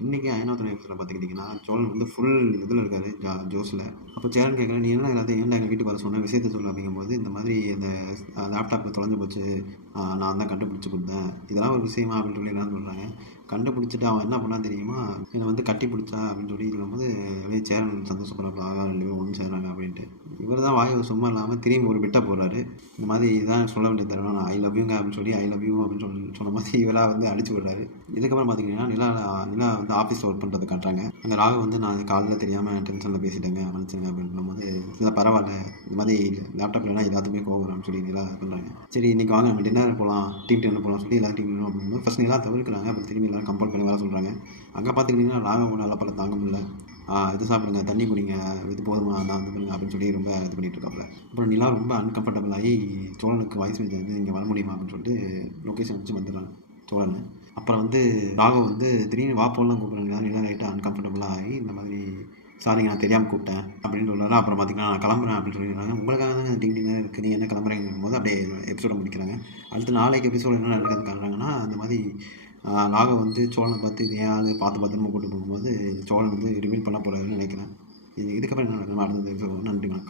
இன்னைக்கு அயனாவத் எபிசோட பார்த்துக்கிட்டிங்கன்னா, சோழன் வந்து ஃபுல் இதில இருக்காரு ஜோஸ்ல. அப்போ சேரன் கேட்குறான், "நீ என்ன எல்லாத்தையும் ஏன்டா எங்க வீட்டுக்கு வர சொன்ன? விஷயத்த சொல்லு" அப்படிங்கும்போது, இந்த மாதிரி இந்த லேப்டாப் தொலைஞ்சு போச்சு. நான் தான் கண்டுபிடிச்சு குடுத்தேன். இதெல்லாம் ஒரு விஷயமா அப்படின்னு சொல்லி எல்லாரும் சொல்றாங்க. கண்டுபிடிச்சுட்டு அவன் என்ன பண்ணான் தெரியுமா? "என்ன வந்து கட்டி பிடிச்சா" அப்படின்னு சொல்லி சொல்லும்போது, அப்படியே சேரன் சந்தோஷப்படுறாப்புல, "ஆகா 2 பேரும் ஒண்ணு சேர்றாங்க" அப்படின்ட்டு. இவர் தான் வாய் சும்மா இல்லாம திரும்பி ஒரு பிட்ட போடுறாரு. இந்த மாதிரி இதான் சொல்ல வேண்டிய தருணம். நான் ஐ லவ் யூங்க அப்படின்னு சொல்லி, ஐ லவ் யூ அப்படின்னு சொன்ன மாதிரி இவரா வந்து அடிச்சு விடுறாரு. இதுக்கப்புறம் பார்த்திங்கன்னா, நிலா வந்து ஆஃபீஸில் ஒர்க் பண்ணுறத காட்டுறாங்க. அந்த ராகு வந்து, "நான் காலையில் தெரியாமல் டென்ஷனில் பேசிட்டேங்க, மன்னிச்சுங்க" அப்படின்னு சொல்லும்போது, "இல்லை பரவாயில்ல, இந்த மாதிரி லேப்டாப் இல்லைனா எல்லாத்துக்குமே கோவம் வரும்னு" சொல்லி நிலா பண்ணுறாங்க. "சரி இன்னைக்கு வாங்க நம்ம டின்னர் போகலாம், டீம் டின்னர் போகலாம்" சொல்லி எல்லாரும் டீம் டின்னர் அப்படிங்கும்போது ஃபஸ்ட் நிலா தவிர்க்கிறாங்க. அப்புறம் திரும்பி எல்லாரும் கம்பல் பண்ணி வர சொல்கிறாங்க. அங்கே பார்த்துக்கிட்டிங்கன்னா ராகு நல்ல பல தாங்க முடியல. "இது சாப்பிடுங்க, தண்ணி குடிங்க, இது போதுமா, நான் இது பண்ணுங்க" அப்படின்னு சொல்லி ரொம்ப இது பண்ணிட்டு இருக்காப்புல. அப்புறம் நிலா ரொம்ப அன்கம்ஃபர்டபுள் ஆகி சோழனுக்கு வாய்ஸ் மெசேஜ் வந்து, "இங்கே வர முடியுமா" அப்படின்னு சொல்லிட்டு லொக்கேஷன் வச்சு வந்துடுறாங்க சோழன். அப்புறம் வந்து ராகவ் வந்து திடீர்னு வா போலாம் கூப்பிட்றாங்க. நிலா லைட்டாக அன்கம்ஃபர்டபுளாக ஆகி, இந்த மாதிரி "சாரிங்க நான் தெரியாமல் கூப்பிட்டேன்" அப்படின்னு சொல்கிறாரு. அப்புறம் பார்த்தீங்கன்னா, "நான் கிளம்புறேன்" அப்படின்னு சொல்லிடுறாங்க. "உங்களுக்காக தான் டீம் டின்னர் இருக்குது, நீ என்ன கிளம்புறேங்கும் போது அப்படியே எபிசோட முடிக்கிறாங்க. அடுத்து நாளைக்கு எபிசோடு என்ன நடக்குதுன்னு காட்டுறாங்கன்னா, அந்த மாதிரி ராகவ் வந்து சோழனை பார்த்து, "இது ஏன் ஆளு பார்த்து பத்திரமா கூட்டு போகும்போது" சோழன் வந்து ரிவீல் பண்ண போகிறாருன்னு நினைக்கிறேன். இதுக்கப்புறம் என்ன நடக்குதுன்னு அடுத்த எபிசோட். நன்றி, வணக்கம்.